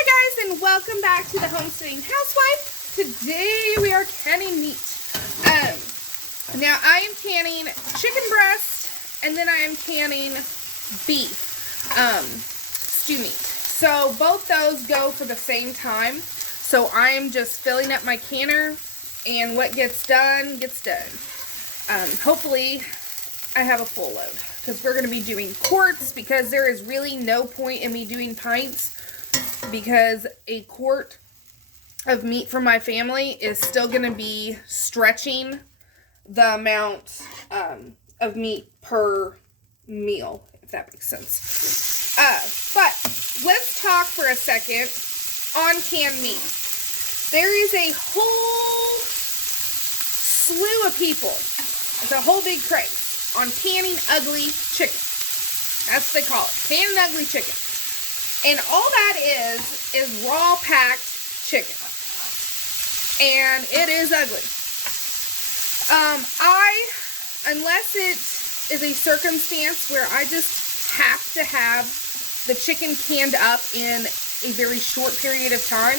Hi guys, and welcome back to the Homesteading Housewife. Today we are canning meat. Now I am canning chicken breast, and then I am canning beef, stew meat. So both those go for the same time. So I am just filling up my canner, and what gets done, gets done. Hopefully I have a full load, because we're going to be doing quarts, because there is really no point in me doing pints, because a quart of meat from my family is still going to be stretching the amount of meat per meal, if that makes sense. But let's talk for a second on canned meat. There is a whole slew of people, it's a whole big craze on canning ugly chicken. That's what they call it, canning ugly chicken. And all that is raw packed chicken. And it is ugly. Unless it is a circumstance where I just have to have the chicken canned up in a very short period of time,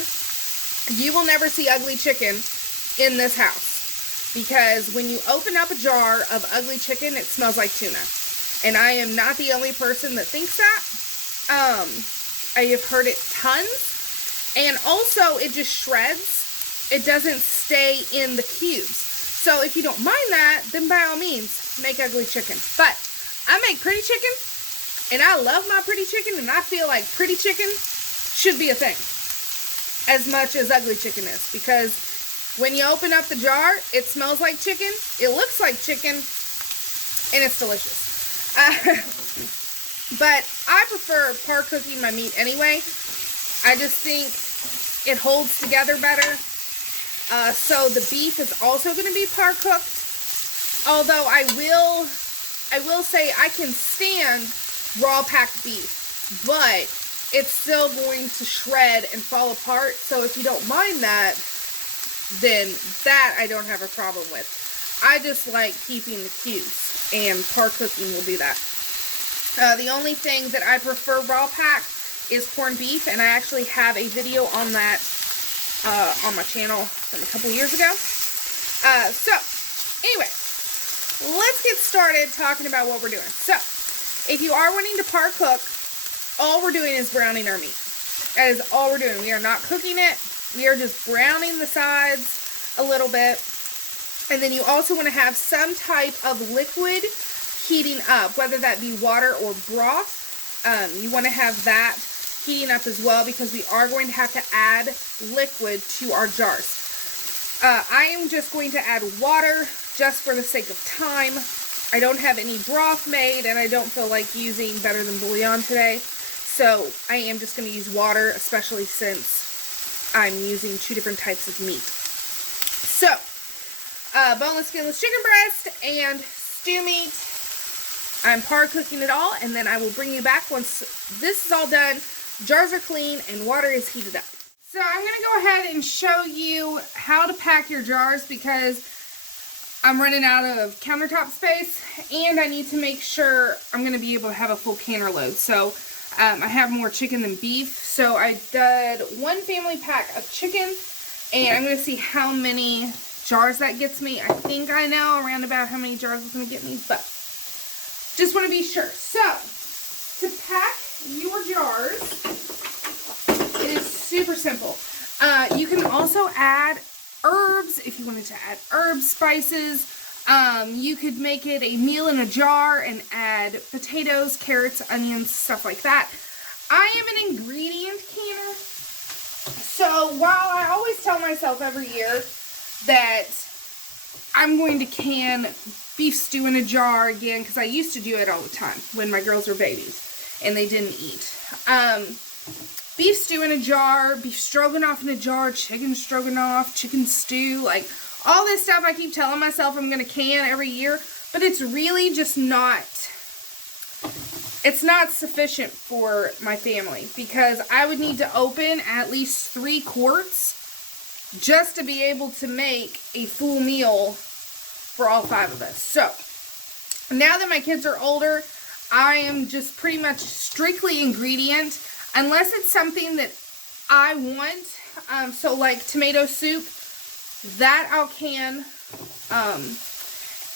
you will never see ugly chicken in this house. Because when you open up a jar of ugly chicken, it smells like tuna. And I am not the only person that thinks that. I have heard it tons, and also it just shreds. It doesn't stay in the cubes. So if you don't mind that, then by all means, make ugly chicken. But I make pretty chicken, and I love my pretty chicken, and I feel like pretty chicken should be a thing as much as ugly chicken is, because when you open up the jar, it smells like chicken, it looks like chicken, and it's delicious. But I prefer par cooking my meat anyway. I just think it holds together better. So the beef is also going to be par cooked. Although I will say I can stand raw packed beef, but it's still going to shred and fall apart. So if you don't mind that, then that I don't have a problem with. I just like keeping the cubes, and par cooking will do that. The only thing that I prefer raw pack is corned beef, and I actually have a video on that on my channel from a couple years ago. So, anyway, let's get started talking about what we're doing. So, if you are wanting to par cook, all we're doing is browning our meat. That is all we're doing. We are not cooking it. We are just browning the sides a little bit. And then you also want to have some type of liquid heating up, whether that be water or broth. You want to have that heating up as well, because we are going to have to add liquid to our jars. I am just going to add water just for the sake of time. I don't have any broth made, and I don't feel like using Better Than Bouillon today, so I am just going to use water, especially since I'm using two different types of meat. So, boneless, skinless chicken breast and stew meat. I'm par cooking it all, and then I will bring you back once this is all done, jars are clean, and water is heated up. So I'm going to go ahead and show you how to pack your jars, because I'm running out of countertop space, and I need to make sure I'm going to be able to have a full canner load. So I have more chicken than beef, so I did one family pack of chicken, and I'm going to see how many jars that gets me. I think I know around about how many jars it's going to get me, but just want to be sure. So, to pack your jars, it is super simple. You can also add herbs if you wanted to add herbs, spices. You could make it a meal in a jar and add potatoes, carrots, onions, stuff like that. I am an ingredient canner. So, while I always tell myself every year that I'm going to can beef stew in a jar again, because I used to do it all the time when my girls were babies and they didn't eat. Beef stew in a jar, beef stroganoff in a jar, chicken stroganoff, chicken stew, like all this stuff I keep telling myself I'm going to can every year, but it's really just not, it's not sufficient for my family, because I would need to open at least 3 quarts just to be able to make a full meal for all 5 of us. So, now that my kids are older, I am just pretty much strictly ingredient, unless it's something that I want, so like tomato soup, that I'll can,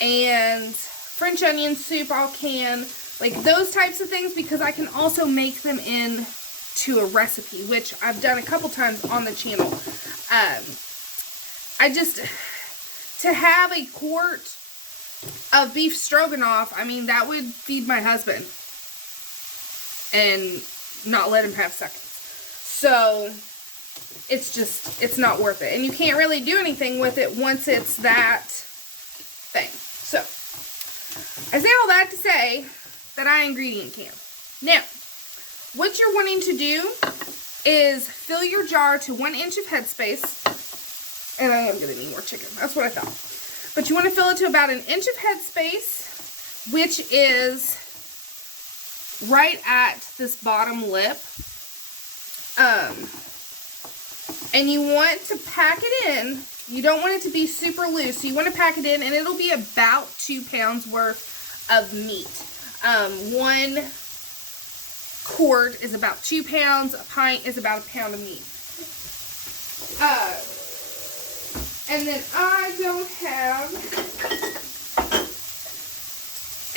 and French onion soup I'll can, like those types of things, because I can also make them into a recipe, which I've done a couple times on the channel. To have a quart of beef stroganoff, I mean, that would feed my husband and not let him have seconds. So it's not worth it. And you can't really do anything with it once it's that thing. So I say all that to say that I ingredient can. Now, what you're wanting to do is fill your jar to 1 inch of headspace. And I am going to need more chicken. That's what I thought. But you want to fill it to about 1 inch of headspace, which is right at this bottom lip. And you want to pack it in. You don't want it to be super loose. So you want to pack it in, and it'll be about 2 pounds worth of meat. 1 quart is about 2 pounds. A pint is about 1 pound of meat. And then I don't have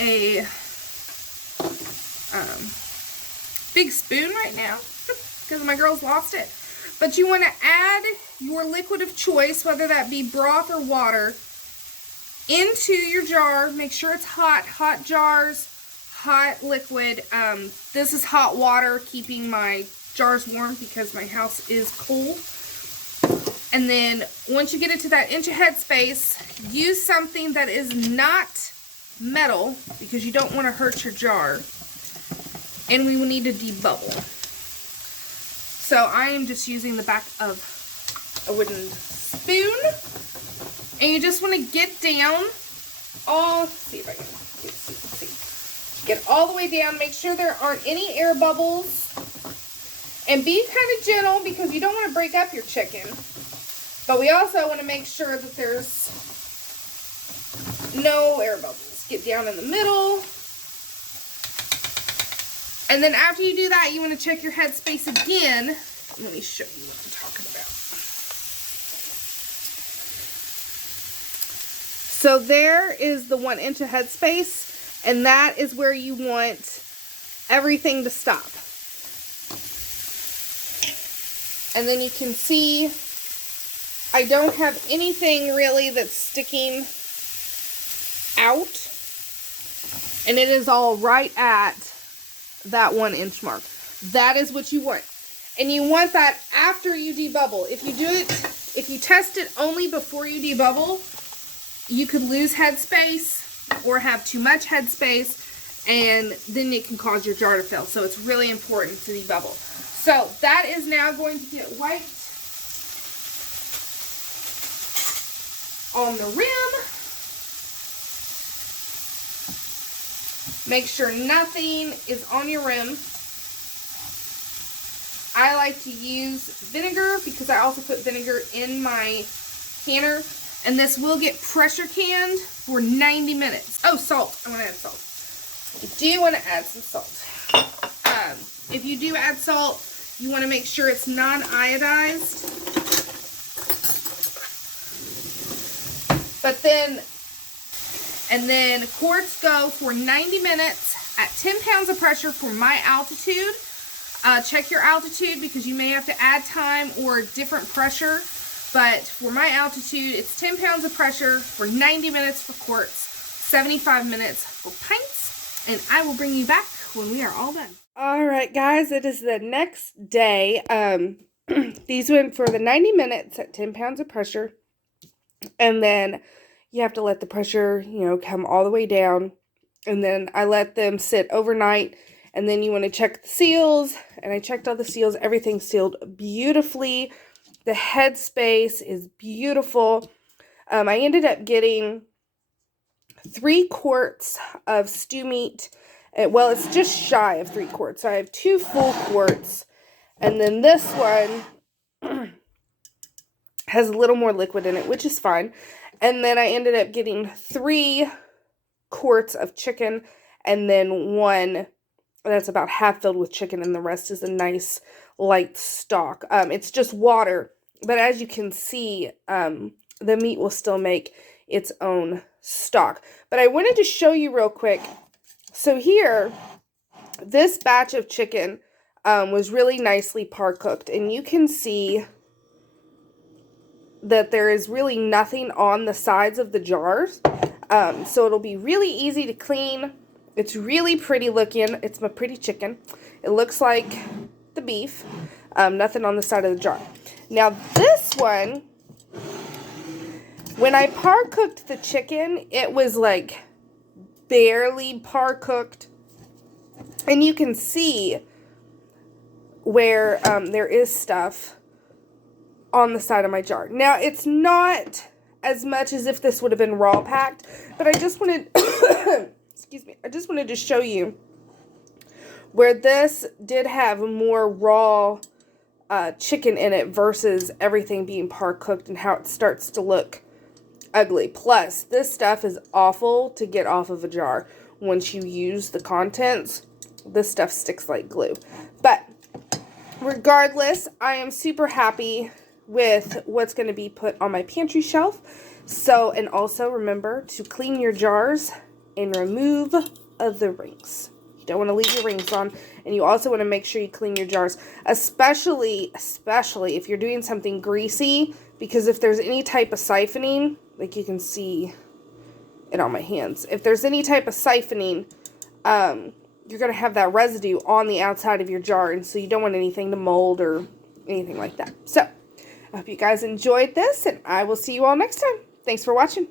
a big spoon right now because my girls lost it. But you want to add your liquid of choice, whether that be broth or water, into your jar. Make sure it's hot. Hot jars, hot liquid. This is hot water, keeping my jars warm because my house is cold. And then once you get it to that inch of headspace, use something that is not metal because you don't want to hurt your jar. And we will need to debubble. So I am just using the back of a wooden spoon. And you just want to get down let's see if I can see. Get all the way down. Make sure there aren't any air bubbles. And be kind of gentle because you don't want to break up your chicken. But we also want to make sure that there's no air bubbles. Get down in the middle. And then after you do that, you want to check your headspace again. Let me show you what I'm talking about. So there is the 1 inch of headspace, and that is where you want everything to stop. And then you can see I don't have anything really that's sticking out. And it is all right at that 1 inch mark. That is what you want. And you want that after you debubble. If you test it only before you debubble, you could lose headspace or have too much headspace, and then it can cause your jar to fail. So it's really important to debubble. So that is now going to get wiped on the rim. Make sure nothing is on your rim. I like to use vinegar because I also put vinegar in my canner. And this will get pressure canned for 90 minutes. Oh, salt. I want to add salt. I do want to add some salt. If you do add salt, you want to make sure it's non-iodized. And then quarts go for 90 minutes at 10 pounds of pressure for my altitude. Check your altitude because you may have to add time or different pressure. But for my altitude, it's 10 pounds of pressure for 90 minutes for quarts, 75 minutes for pints. And I will bring you back when we are all done. All right, guys, it is the next day. These went for the 90 minutes at 10 pounds of pressure. And then you have to let the pressure, come all the way down. And then I let them sit overnight. And then you want to check the seals. And I checked all the seals. Everything's sealed beautifully. The headspace is beautiful. I ended up getting 3 quarts of stew meat. Well, it's just shy of 3 quarts. So I have 2 full quarts. And then this one has a little more liquid in it, which is fine. And then I ended up getting 3 quarts of chicken and then 1 that's about half filled with chicken, and the rest is a nice light stock. It's just water, but as you can see, the meat will still make its own stock. But I wanted to show you real quick. So here, this batch of chicken was really nicely par cooked, and you can see that there is really nothing on the sides of the jars. So it'll be really easy to clean. It's really pretty looking. It's my pretty chicken. It looks like the beef. Nothing on the side of the jar. Now this one, when I par cooked the chicken, it was like barely par cooked. And you can see where there is stuff on the side of my jar. Now, it's not as much as if this would have been raw packed, but I just wanted, excuse me, I just wanted to show you where this did have more raw chicken in it versus everything being par cooked, and how it starts to look ugly. Plus, this stuff is awful to get off of a jar. Once you use the contents, this stuff sticks like glue. But regardless, I am super happy with what's going to be put on my pantry shelf. So, and also remember to clean your jars and remove the rings. You don't want to leave your rings on, and you also want to make sure you clean your jars, especially if you're doing something greasy, because if there's any type of siphoning, like you can see it on my hands, if there's any type of siphoning, you're going to have that residue on the outside of your jar, and so you don't want anything to mold or anything like that. So, I hope you guys enjoyed this, and I will see you all next time. Thanks for watching.